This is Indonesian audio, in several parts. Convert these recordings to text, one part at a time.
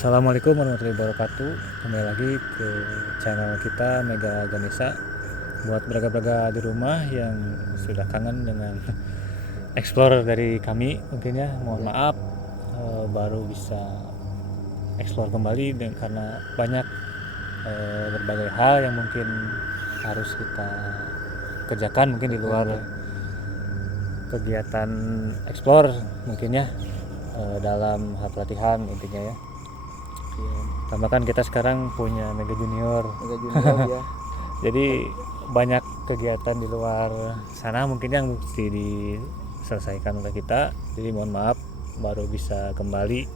Assalamualaikum warahmatullahi wabarakatuh. Kembali lagi ke channel kita Mega Ganesha. Buat braga-braga di rumah yang sudah kangen dengan explore dari kami, mungkin ya mohon maaf baru bisa explore kembali karena banyak berbagai hal yang mungkin harus kita kerjakan mungkin di luar kegiatan explore mungkin ya, dalam hal pelatihan intinya ya. Tambahkan kita sekarang punya Mega Junior ya. jadi banyak kegiatan di luar sana mungkin yang mesti diselesaikan oleh kita, jadi mohon maaf baru bisa kembali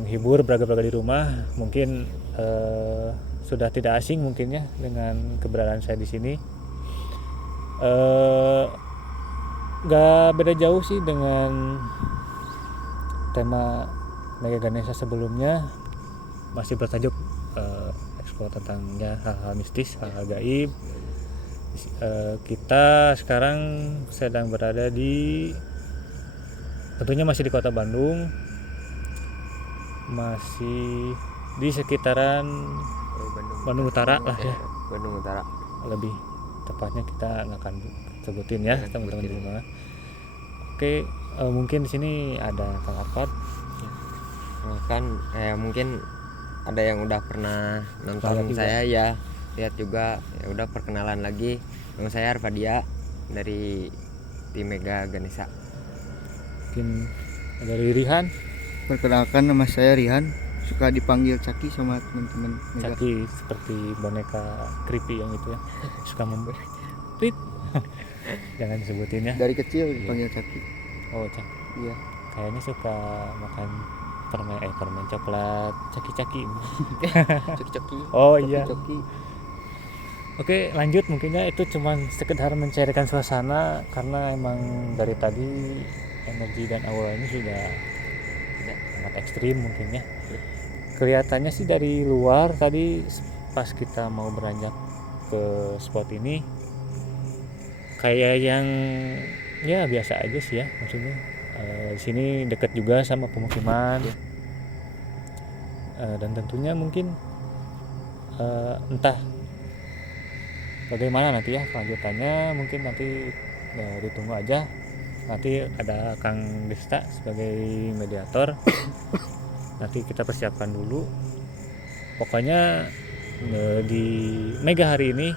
menghibur braga-braga di rumah. Mungkin sudah tidak asing mungkin ya dengan keberadaan saya di sini. Gak beda jauh sih dengan tema Mega Ganesha sebelumnya, masih bertajuk eksplor tentang ya, hal-hal mistis, hal-hal gaib. Kita sekarang sedang berada tentunya masih di kota Bandung, masih di sekitaran Bandung Utara lah ya. Bandung Utara. Lebih tepatnya kita nggak akan sebutin ya teman-teman di rumah. Oke, mungkin di sini ada Kang Arfad. Kan mungkin ada yang udah pernah nonton saya ya, lihat juga. Ya udah, perkenalan lagi. Nama saya Arfadia dari tim Mega Ganesha. Mungkin dari Rihan. Perkenalkan, nama saya Rihan, suka dipanggil Caki sama teman-teman Mega. Caki seperti boneka creepy yang itu ya, suka membuat jangan disebutin ya. Dari kecil dipanggil Caki. Oh, Caki. Iya. Kayaknya suka makan permen coklat caki-caki. Coki-coki. Oh iya. Coki. Oke, lanjut. Mungkinnya itu cuman sekedar mencairkan suasana karena emang dari tadi energi dan aura ini sudah sangat ekstrim mungkin ya. Kelihatannya sih dari luar tadi pas kita mau beranjak ke spot ini kayak yang ya biasa aja sih ya, maksudnya di sini dekat juga sama pemukiman. Dan tentunya mungkin entah bagaimana nanti ya kelanjutannya, mungkin nanti ditunggu aja. Nanti ada Kang Desta sebagai mediator. Nanti kita persiapkan dulu. Pokoknya di Mega hari ini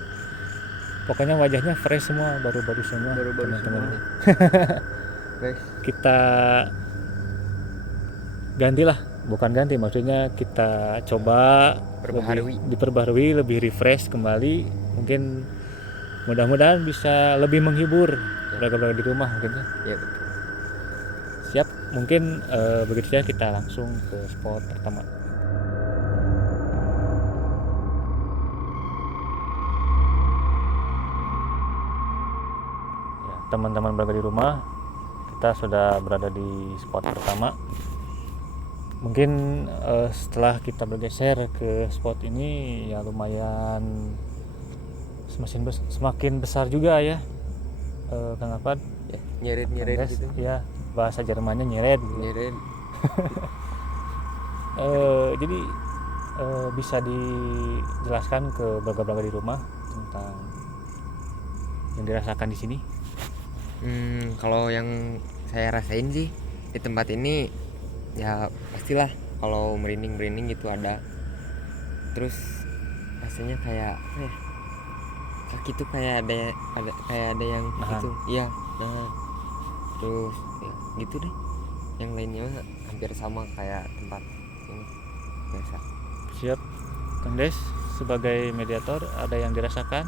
pokoknya wajahnya fresh semua, baru-baru semua teman-teman. Kita gantilah, bukan ganti, maksudnya kita coba diperbaharui, lebih refresh kembali. Mungkin mudah-mudahan bisa lebih menghibur braga-braga di rumah mungkin ya. Siap, mungkin begitu saja kita langsung ke spot pertama. Ya, teman-teman braga di rumah, kita sudah berada di spot pertama. Mungkin setelah kita bergeser ke spot ini ya lumayan semakin besar juga ya, Kang Afad. Ya, nyeret gitu. Ya, bahasa Jermannya nyeret. Nyeret. Jadi bisa dijelaskan ke braga-braga di rumah tentang yang dirasakan di sini. Kalau yang saya rasain sih di tempat ini ya pastilah kalau merinding gitu ada. Terus rasanya kayak kaki tuh kayak ada yang gitu. Iya. Nah, terus ya, gitu deh. Yang lainnya hampir sama kayak tempat ini biasa. Siap, Kang Des sebagai mediator, ada yang dirasakan?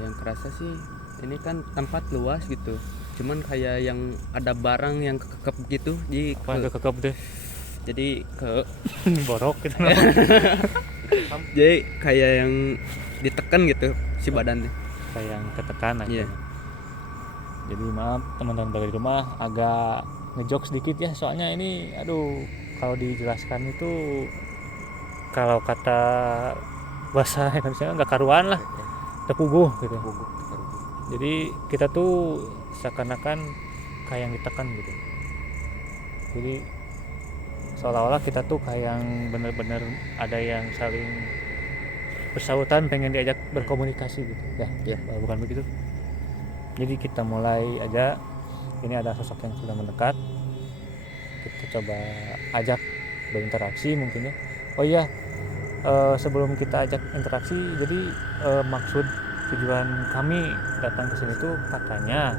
Yang kerasa sih ini kan tempat luas gitu, cuman kayak yang ada barang yang kekep gitu, Kekep deh. Jadi ke borok gitu. jadi kayak yang ditekan gitu si badannya, kayak yang ketekan aja. Yeah. Jadi maaf teman-teman braga di rumah, agak ngejok sedikit ya, soalnya ini kalau dijelaskan itu kalau kata bahasa Indonesia nggak karuan lah, tepuguh gitu. Jadi kita tuh seakan-akan kayak yang ditekan gitu. Jadi seolah-olah kita tuh kayak yang bener-bener ada yang saling bersautan pengen diajak berkomunikasi gitu ya. Iya. Bukan begitu. Jadi kita mulai aja, ini ada sosok yang sudah mendekat, kita coba ajak berinteraksi mungkin ya. Oh iya, sebelum kita ajak interaksi, jadi maksud tujuan kami datang ke sini tuh katanya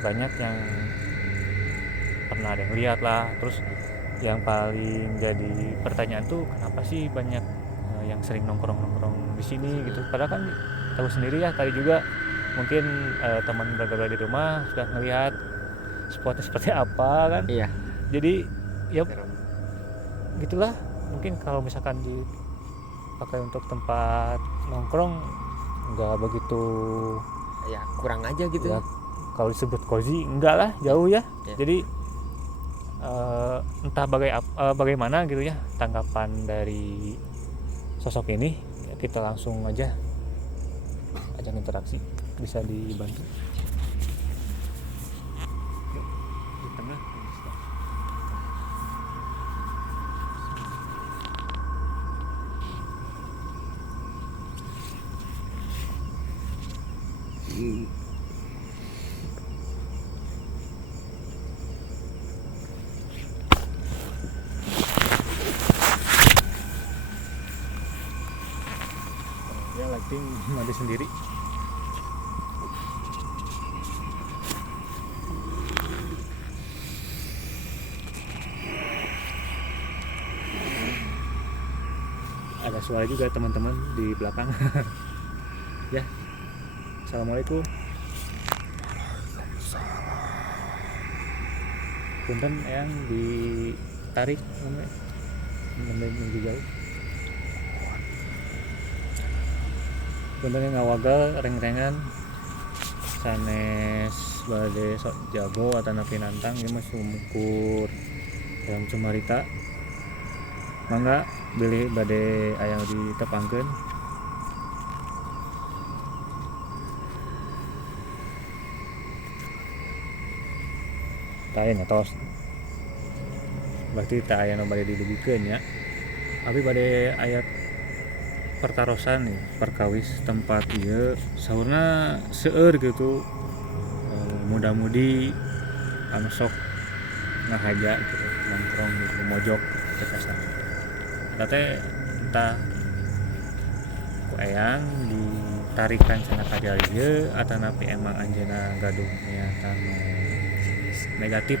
banyak yang pernah ada yang lihat lah. Terus yang paling jadi pertanyaan tuh kenapa sih banyak yang sering nongkrong di sini gitu. Padahal kan tahu sendiri ya, tadi juga mungkin teman berada di rumah sudah melihat spotnya seperti apa kan. Iya. Jadi ya gitulah, mungkin kalau misalkan dipakai untuk tempat nongkrong nggak begitu Ya kurang aja gitu. ya, kalau disebut cozy enggak lah, jauh ya. Ya. Jadi entah bagaimana gitu ya tanggapan dari sosok ini ya, kita langsung aja ajak interaksi, bisa dibantu. Yuk, di tengah. Dia lighting mandi sendiri. Ada suara juga teman-teman di belakang. Ya, assalamualaikum. Punten yang ditarik menuju jauh. Punten yang ngawagal reng-rengan sanes bade sok jago atau napi nantang ieu mah sumkur dalam cumarita. Mangga bilih bade aya ditepangkeun. Tanya tos berarti tak aya nu bade dilebikeun ya. Abi bade ayat pertarosan nih perkawis tempat ieu saurna seueur gitu, muda-mudi anu sok ngahaja gitu nongkrong di mojok kekasan. Eta teh entah ku eyang ditarikan cenah ka jari ieu atanapi emang anjeunna gaduh niatan negatif.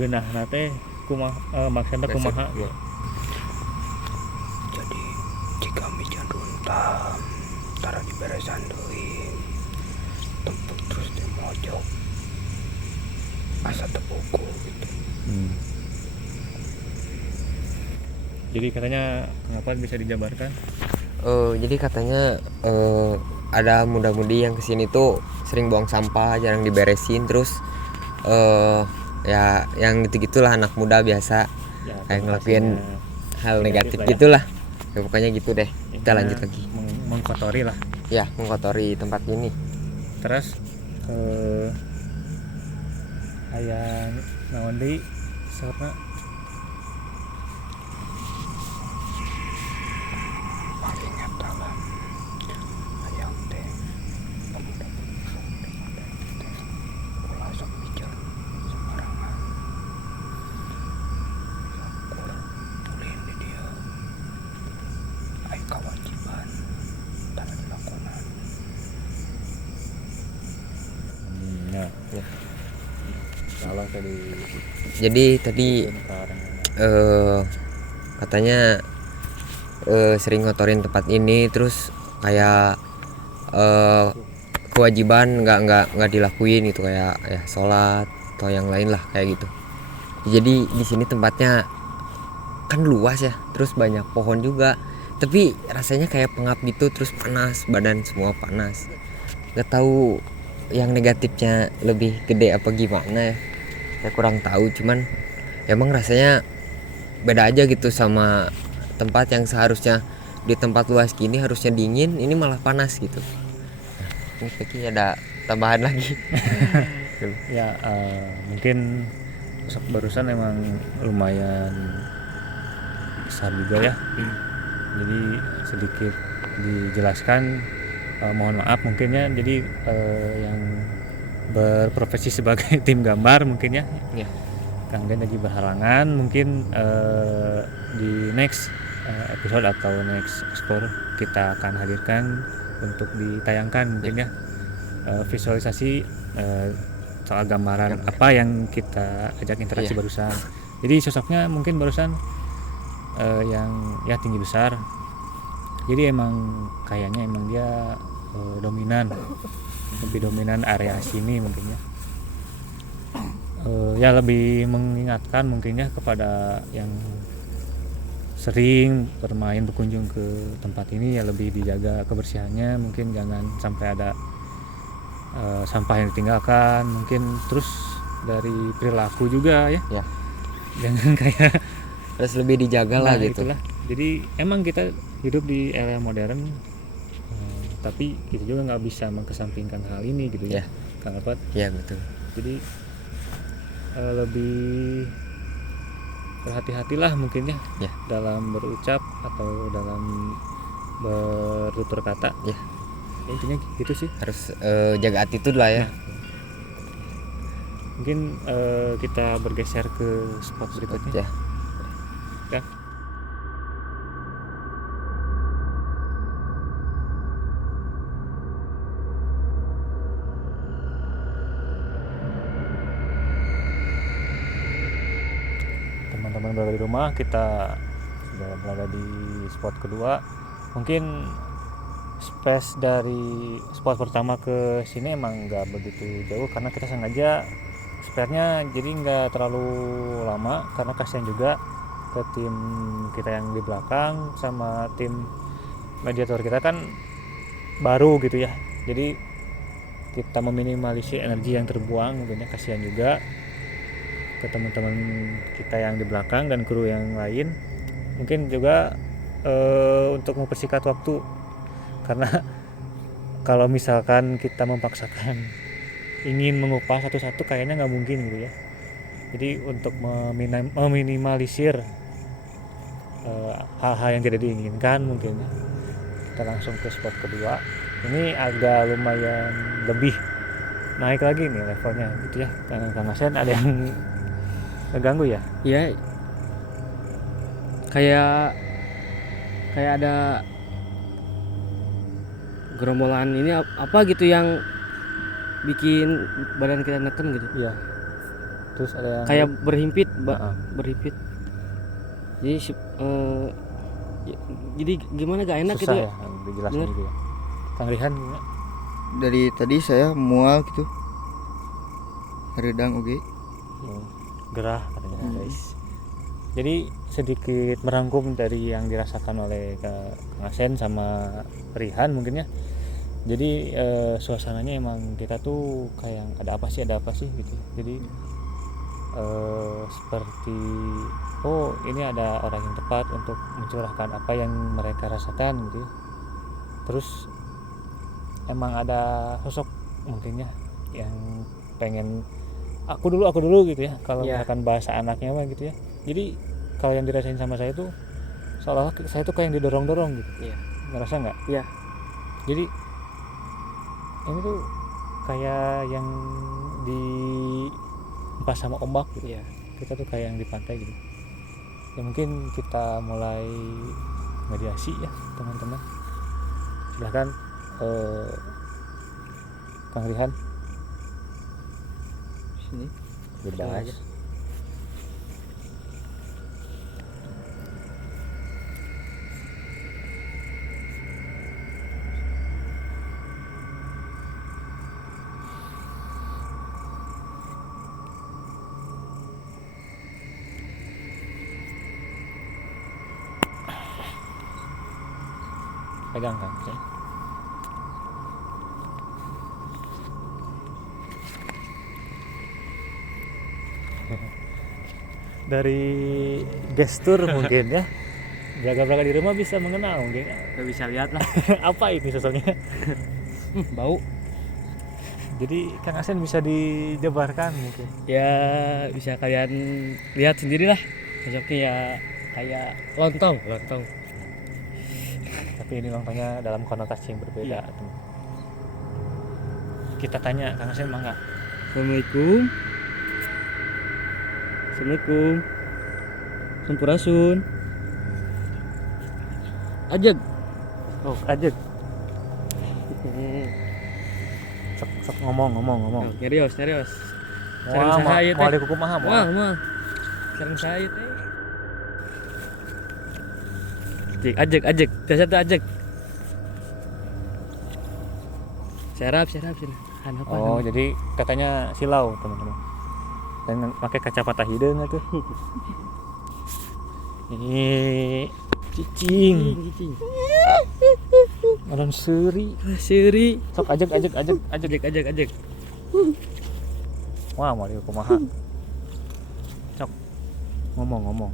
Geunahna teh kumaha maksudna kumaha ya. Jadi jika mijan runtam tara diberesan deui tempet terus di mojok asa tebuku gitu. Jadi katanya kenapa bisa dijabarkan? Jadi katanya ada muda-mudi yang kesini tuh sering buang sampah, jarang diberesin, terus ya yang gitu-gitulah anak muda biasa Ya, kayak ngelakuin hal negatif lah ya. gitulah. Ya pokoknya gitu deh. Kita Intinya lanjut lagi. Mengkotori lah. Ya, mengkotori tempat ini. Terus aya naon deui saurna? Paling eta lah hayang teh pemuda ulah sok mijan sembarangan syukur ulin di dia aya kewajiban tara dilakonan. Ya. Ya. Kalau tadi Jadi tadi katanya sering ngotorin tempat ini, terus kayak kewajiban nggak dilakuin gitu, kayak ya sholat atau yang lain lah kayak gitu. Jadi di sini tempatnya kan luas ya, terus banyak pohon juga, tapi rasanya kayak pengap gitu, terus panas, badan semua panas. Nggak tahu yang negatifnya lebih gede apa gimana ya, saya kurang tahu. Cuman emang rasanya beda aja gitu sama tempat yang seharusnya di tempat luas gini harusnya dingin, ini malah panas gitu. Nah, ini Peki ada tambahan lagi. Ya mungkin barusan emang lumayan besar juga ya. Jadi sedikit dijelaskan, mohon maaf mungkin ya. Jadi yang berprofesi sebagai tim gambar mungkin ya, Ya. Kang Den lagi berhalangan, mungkin di next episode atau next explore kita akan hadirkan untuk ditayangkan mungkin ya, visualisasi soal gambaran apa yang kita ajak interaksi barusan. Jadi sosoknya mungkin barusan yang ya tinggi besar, jadi emang kayaknya emang dia lebih dominan area sini mungkin ya. Ya lebih mengingatkan mungkinnya kepada yang sering berkunjung ke tempat ini ya lebih dijaga kebersihannya, mungkin jangan sampai ada sampah yang ditinggalkan, mungkin terus dari perilaku juga ya, jangan kayak Terus lebih dijaga lah gitu. itulah. Jadi emang kita hidup di era modern, tapi kita juga nggak bisa mengesampingkan hal ini gitu ya, Kang Alfat. Ya betul. Jadi lebih berhati-hatilah mungkin ya, dalam berucap atau dalam bertutur kata. Ya intinya gitu sih. Harus jaga attitude lah ya. Mungkin kita bergeser ke spot berikutnya. Ya. Teman-teman berada di rumah, kita sudah berada di spot kedua. Mungkin space dari spot pertama ke sini emang nggak begitu jauh karena kita sengaja spare-nya jadi nggak terlalu lama, karena kasihan juga ke tim kita yang di belakang sama tim mediator kita kan baru gitu ya. Jadi kita meminimalisir energi yang terbuang, mungkin kasihan juga ke teman-teman kita yang di belakang dan kru yang lain. Mungkin juga untuk mempersingkat waktu, karena kalau misalkan kita memaksakan ingin mengupas satu-satu kayaknya nggak mungkin gitu ya. Jadi untuk meminimalisir hal-hal yang tidak diinginkan, mungkin kita langsung ke spot kedua. Ini agak lumayan lebih naik lagi nih levelnya gitu ya. Kang Asen ada yang ngeganggu ya? Iya, kayak ada gerombolan ini apa gitu yang bikin badan kita neken gitu. Iya. Terus ada yang Kayak berhimpit. Jadi jadi gimana gak enak susah gitu ya dijelasin gitu ya. Kang Rihan gimana? Dari tadi saya mual gitu, hareudang oge. Gerah katanya guys. Jadi sedikit merangkum dari yang dirasakan oleh Kang Asen sama Rihan mungkin ya. Jadi suasananya emang kita tuh kayak ada apa sih gitu. Jadi seperti ini ada orang yang tepat untuk mencurahkan apa yang mereka rasakan gitu. Terus emang ada sosok mungkin ya yang pengen aku dulu gitu ya, kalau misalkan bahasa anaknya mah gitu ya. Jadi kalau yang dirasain sama saya tuh seolah-olah saya tuh kayak yang didorong-dorong gitu. Ngerasa nggak? Iya. Jadi ini tuh kayak yang di pas sama ombak gitu ya. Kita tuh kayak yang di pantai gitu. Ya mungkin kita mulai mediasi ya teman-teman. Silahkan Kang Rihan Sini. bebas. Pegang kan? Dari gestur mungkin ya, Belaga-belaga di rumah bisa mengenal mungkin. Nggak bisa lihat lah. Apa ini sosoknya? Bau. Jadi Kang Asen bisa dijabarkan mungkin. Ya bisa kalian lihat sendirilah. Sosoknya ya kayak lontong. Tapi ini lontongnya dalam konotasi yang berbeda. Teman. Kita tanya Kang Asen mangga. Assalamualaikum. Sampurasun. Ajeg. Oh, aja. Sok ngomong. Serius. Wah, Sareng saha ieu teh? mau ada kumaha mau. Wah. Sareng saya teh. Ajeg. Biasa tuh ajeg. Serap sini. Apa? Oh, jadi katanya silau, teman-teman. Dan pakai kacamata hideung atuh. Ini cicing. Malam seri. Sok ajeg. Wah, mau dia kumaha. Sok ngomong.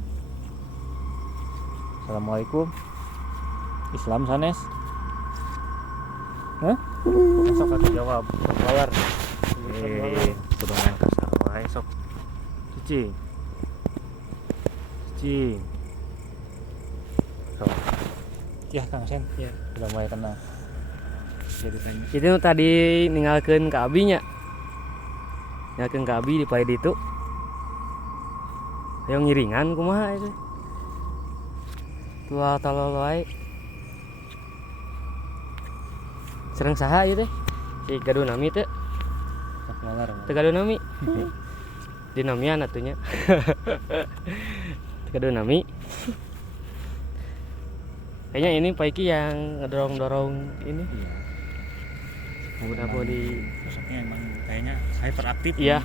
Assalamualaikum. Islam sanes. Hah? Sok atuh jawab. Bayar. Kudu main kasar wae sok. Cicing. Sok. Ya Kang Sen. Ya. Sudah mulai kenal. Jadi tanya. Itu tadi ninggalkeun ka abi nya. Ninggalkeun ka abi di pae ditu. Hayang ngiringan kumaha itu. Tua tolol wae. Sareng saha ieu teh? Si gaduh nami teh. Sok ngalar. Teu gaduh nami. Dinamian atunya. Teu gaduh nami. Kayaknya ini Paiki yang ngedorong-dorong ini. Iya. Udah di Sosoknya emang kayaknya hyperaktif. iya.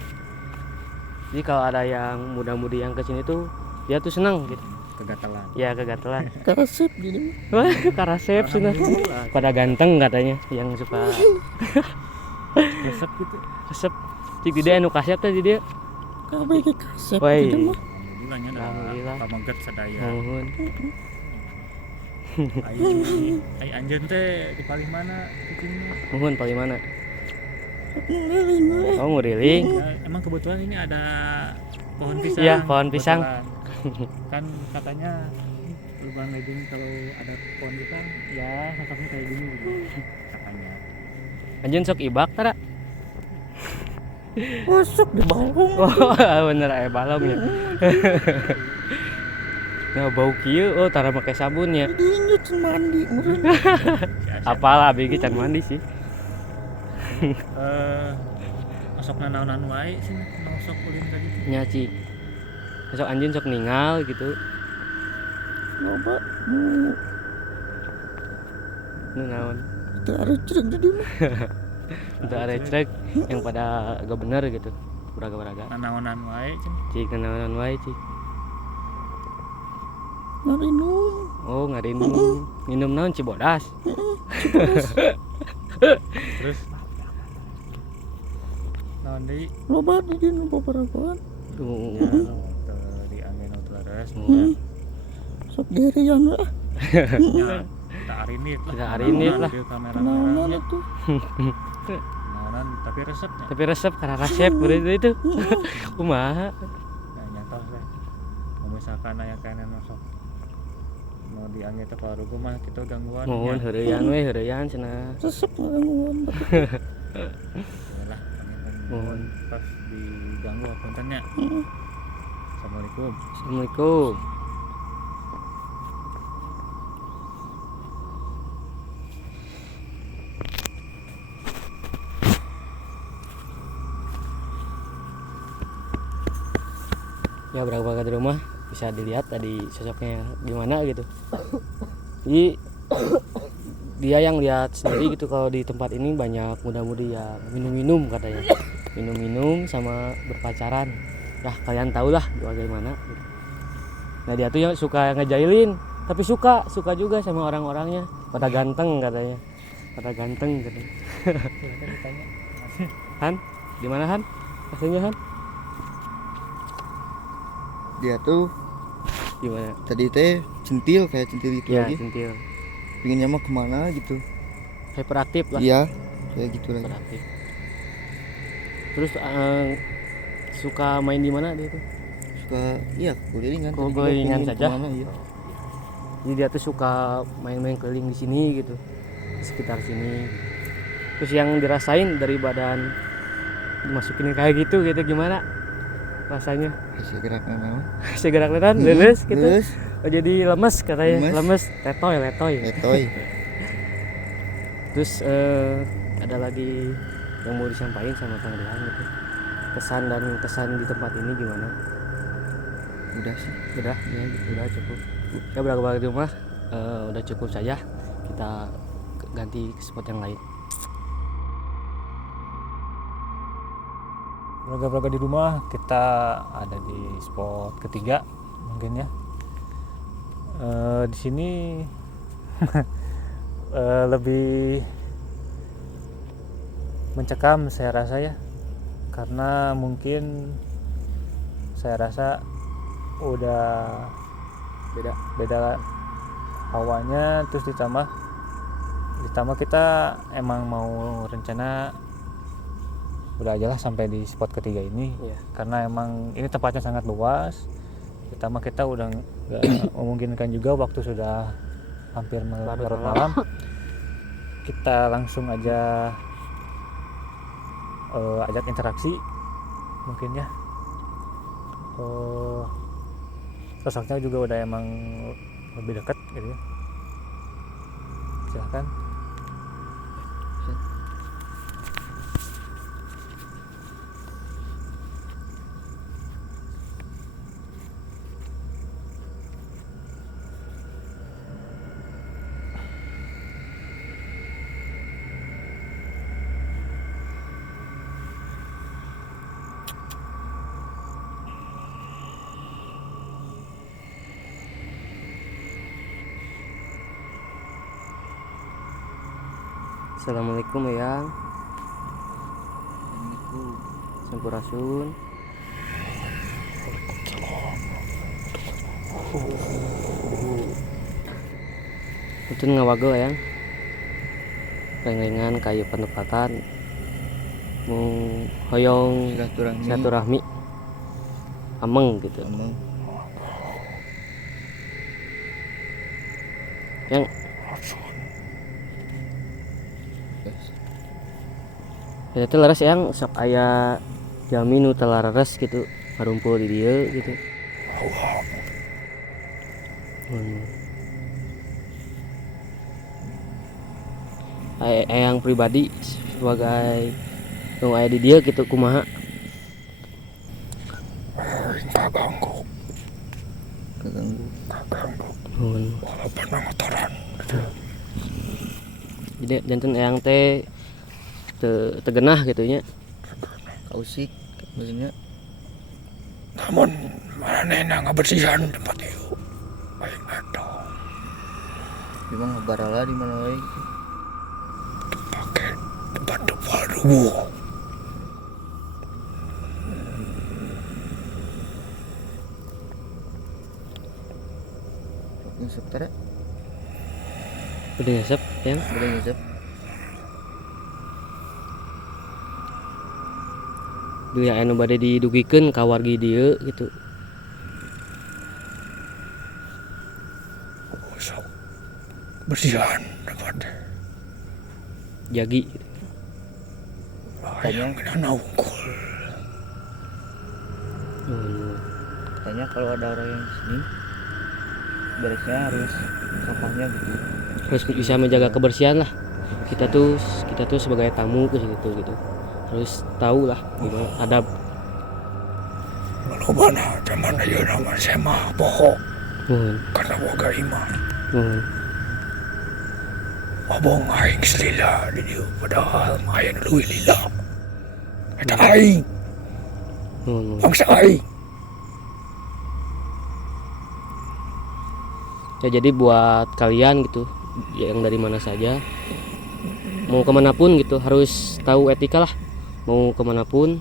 Jadi kalau ada yang muda-mudi yang kesini tuh dia tuh senang gitu. Kegatalan. Ya kegatelan. Karasep gini. Wah, karasep cenah. Pada ganteng katanya yang suka Resep gitu. resep. Cik dia anu kasep teh di dia. Kabeh ge kasep Woi. gitu mah. Alhamdulillahnya Alhamdulillah. pamaget sadaya. Nuhun. Ai anjeun teh di paling mana cicingnya? Nuhun paling mana? Ngeliling we. Oh, nguriling. Ya, emang kebetulan ini ada pohon pisang. Iya, pohon pisang. Kebetulan. Kan katanya Urban Legend kalau ada pohon pisang ya sosoknya kayak gini gitu. Katanya. Anjeun sok ibak tara. Masuk di balong. Oh, bener aya balong ya. Nah, bau kieu oh tara make sabun ya. Dinya can mandi meureun. Apalah abg can mandi sih. Masukna naonan wae sih masuk ulin tadi. Nya cik. Besok anjeun sok ningal gitu. Loba Nu naon? teu ada cereg di dieu mah. Untuk ada trek yang pada agak bener gitu. Beraga-beraga. Naonan wae cen. Cik naon wae cik. Ngarinum. Oh, ngarinum. Minum naon Cibodas. Terus naon deui? Loba di dieu nu beberapaan. Ya, di angin utara. Sok gerian lah. Ya, kita arinit lah. Kita arinit lah. Ambil kamera Naonan merahnya. atuh. Naonan tapi resepnya. Tapi resep karena resep begitu itu. Kumaha? Nah, nyata lah. Mau misalkan aya kene masuk mau diangin teh kalau mah kita gangguan. Mohon heureuyan we heureuyan cenah. Resep ngangguan. Lah, Mohon. pas diganggu puntennya. Assalamualaikum. Assalamualaikum. Ya berapa di rumah bisa dilihat tadi sosoknya gimana gitu. Jadi dia yang lihat sendiri gitu kalau di tempat ini banyak muda-mudi ya minum-minum katanya. Minum-minum sama berpacaran. Dah kalian tahu lah bagaimana gitu. Nah dia tuh yang suka ngejailin, tapi suka juga sama orang-orangnya. Pada ganteng katanya. Pada ganteng katanya. Silakan ditanya. Han, di mana Han? Aslinya Han? Dia tuh Gimana? Tadi teh centil kayak centil itu Ya lagi. centil. Pinginnya mah kemana gitu. Hyperaktif lah. Iya, kayak gitu lagi. Hyperaktif. Terus suka main di mana dia tuh? Suka iya kelilingan. Oh, Tadi juga kelilingan pingin saja? kemana, iya. Jadi dia tuh suka main-main keliling di sini gitu, di sekitar sini. Terus yang dirasain dari badan dimasukin kayak gitu gimana rasanya? Hasil geraknya naon? Segera kelihatan leles gitu. Leus, Oh, jadi lemes katanya, Lemes. letoy. letoy. Terus ada lagi yang mau disampaikan sama Kang Rihan gitu. Kesan dan kesan di tempat ini gimana? Udah sih. Udah, ya gitu, udah cukup. Ya berapa di rumah udah cukup saja. Kita ganti ke spot yang lain. Belaga-belaga di rumah kita ada di spot ketiga mungkin ya. Di sini lebih mencekam saya rasa ya, karena mungkin saya rasa udah beda hawanya, terus ditambah kita emang mau rencana udah aja lah sampai di spot ketiga ini. Iya. Karena emang ini tempatnya sangat luas, ditambah kita udah nggak memungkinkan juga, waktu sudah hampir larut malam. Kita langsung aja ajak interaksi mungkin ya. Sosoknya juga udah emang lebih dekat gitu ya. Silahkan. Assalamualaikum Eyang. Sampurasun. Itu ngawagel Eyang. Rengrengan kayu penempatan mau hoyong silaturahmi ameng gitu. Emang Yang ya itu leres yang sok aya jami nu teu laras gitu ngarumpul di dieu gitu. Yang pribadi sebagai nu aya di dieu gitu kumaha? Kaganggu keganggu. walaupun motoran. Jadi janten eyang teh tegenah gitu nya. Kausik maksudnya. Namun manehna ngabersihan tempat itu baik eta Memang ngabarala di mana wae gitu. pakai tempat baru. Nyesep tara, Udah ngesep yang boleh nyesep. dia anu bade didugikeun ka wargi dieu gitu. Sok bersihan tempat Jagi gitu. yang kena unggul. Katanya kalau ada orang yang sini beresnya harus sampahnya gitu. Harus bisa menjaga kebersihan lah. Kita tuh sebagai tamu ke situ gitu. Harus tahu lah gimana adab. Lobana zaman ayeuna mah sema poho Nuhun. karena boga iman. Nuhun. Abong aing selila di dieu padahal mah aya nu leuwih lila. Eta aing, Nuhun. bangsa aing. Ya jadi buat kalian gitu yang dari mana saja mau kemanapun gitu harus tahu etika lah. Mau kemanapun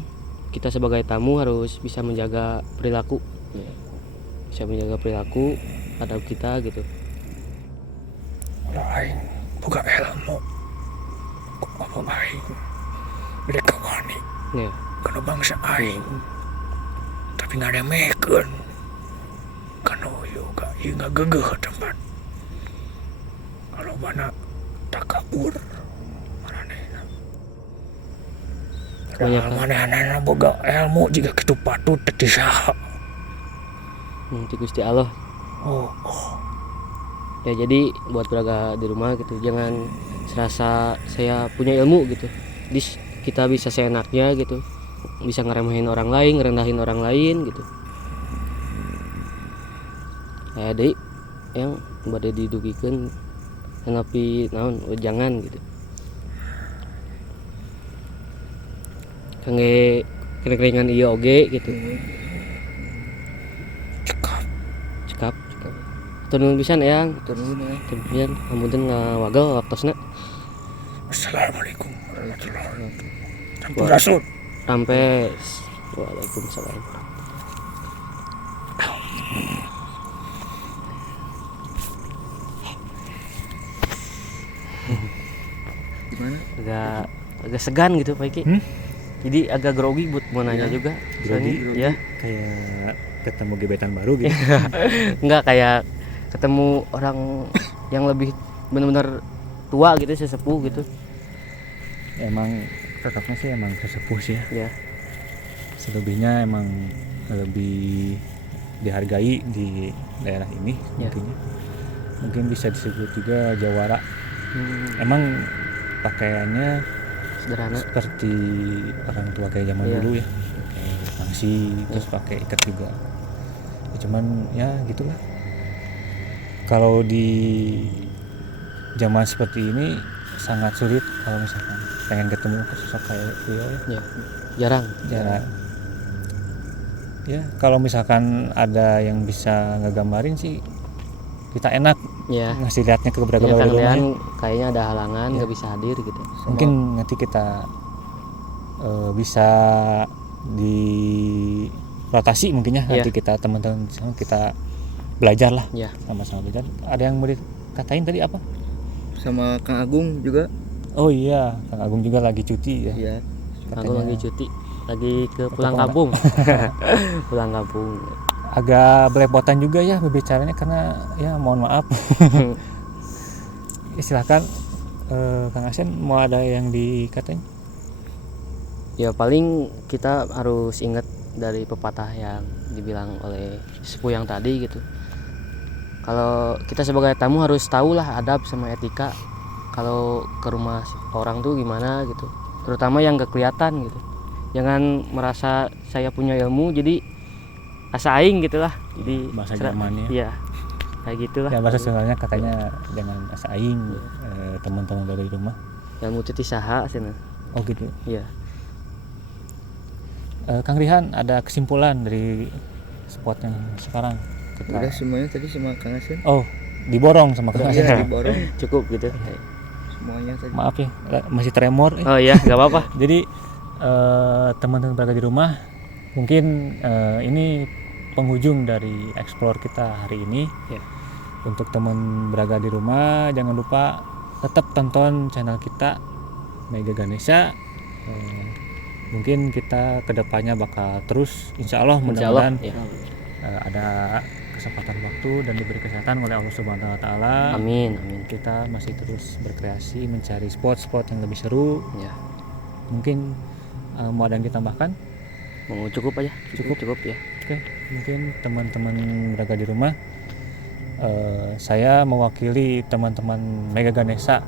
kita sebagai tamu harus bisa menjaga perilaku bisa menjaga perilaku adab kita gitu. Ulah aing boga ilmu. Kok apa aing? Mereka wani Ya. kana bangsa aing. Tapi ngaremekeun. Kana yoga ieu ngagegeh tempat. Kalau mana takabur maranehna. Kebanyakan. Manehna boga ilmu jika kitu patut teu saha. Nanti Gusti Allah. Oh, Ya jadi buat Braga di rumah gitu, jangan serasa saya punya ilmu gitu. Kita bisa seenaknya gitu, bisa ngeremehin orang lain, ngerendahin orang lain gitu. Kayak deh yang pada didugikan tapi naon jangan gitu. Kangge kering-keringan iya oge gitu. Cekap. Turun pisan eyang. Turun ya. Turun pisan. Amunten ngawagel waktosna. Assalamualaikum warahmatullahi wabarakatuh. Sampurasun. Rampes. Waalaikumsalam. Gimana? Agak segan gitu Pak Iki. Jadi agak grogi buat mau nanya juga. Grogi? Soalnya, ya. Kayak ketemu gebetan baru gitu. Enggak kayak ketemu orang yang lebih benar-benar tua gitu, sesepuh gitu. Emang tetapnya sih emang sesepuh sih ya. Ya. Selebihnya emang lebih dihargai di daerah ini Ya. mungkin bisa disebut juga jawara. Emang pakaiannya Sederhana. seperti orang tua kayak zaman Iya. dulu ya, pakai pangsi terus pakai ikat juga ya, cuman ya gitulah. Kalau di zaman seperti ini sangat sulit kalau misalkan pengen ketemu sosok kayak beliau ya. Ya. Jarang. Jarang. Ya kalau misalkan ada yang bisa ngegambarin sih kita enak Ya. ngasih liatnya ke Ya beberapa kan rumah. Lean kayaknya ada halangan nggak bisa hadir gitu. Mungkin nanti kita bisa di rotasi mungkin ya. Iya. Nanti kita teman-teman kita belajar lah, Ya. sama-sama belajar. Ada yang mau dikatain tadi apa? Sama Kang Agung juga. Oh iya, Kang Agung juga lagi cuti ya. Iya. Aku lagi cuti, lagi ke pulang kemana? kampung. Pulang kampung. Agak belepotan juga ya berbicaranya karena ya mohon maaf. Silakan Kang Asen mau ada yang dikatain? Ya paling kita harus ingat dari pepatah yang dibilang oleh sepuh yang tadi gitu. Kalau kita sebagai tamu harus tahulah adab sama etika. Kalau ke rumah orang tuh gimana gitu. Terutama yang gak kelihatan gitu. Jangan merasa saya punya ilmu jadi asa aing gitulah. Jadi Bahasa zamannya. Iya. Kayak gitulah. Ya bahasa sebenarnya katanya jangan asa aing teman-teman dari rumah. Ilmu titi saha cenah. Oh gitu. Iya. Kang Rihan ada kesimpulan dari spot yang sekarang? Udah semuanya tadi sama Kang Asen. Oh, diborong sama Kang Asen. Iya, diborong Cukup gitu. semuanya tadi. Maaf ya, masih tremor. Oh iya, nggak apa-apa. Jadi teman-teman berada di rumah, mungkin ini penghujung dari explore kita hari ini. Ya. Untuk teman berada di rumah, jangan lupa tetap tonton channel kita Mega Ganesha. Mungkin kita kedepannya bakal terus, insya Allah mudah-mudahan ya. ada kesempatan waktu dan diberi kesehatan oleh Allah Subhanahu Wa Taala. Amin, amin. Kita masih terus berkreasi mencari spot-spot yang lebih seru. Ya. Mungkin mau ada yang ditambahkan? Mau cukup aja. Cukup ya. Oke, mungkin teman-teman berada di rumah, saya mewakili teman-teman Mega Ganesha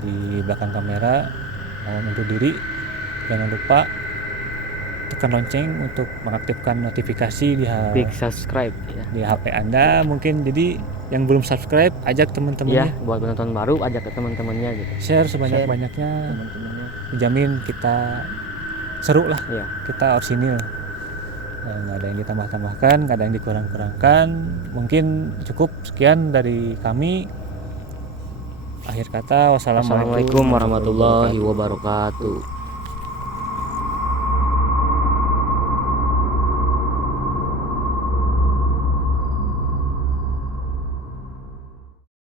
di belakang kamera untuk diri. Jangan lupa tekan lonceng untuk mengaktifkan notifikasi Klik subscribe ya. di HP Anda. Mungkin jadi yang belum subscribe ajak Iya, teman-temannya, buat penonton baru ajak ke teman-temannya gitu. share sebanyak-banyaknya. Teman-temannya. Dijamin kita seru lah, Iya. kita orsinil. Nggak ada yang ditambah-tambahkan, nggak ada yang dikurang-kurangkan. Mungkin cukup sekian dari kami. Akhir kata, Assalamualaikum warahmatullahi wabarakatuh.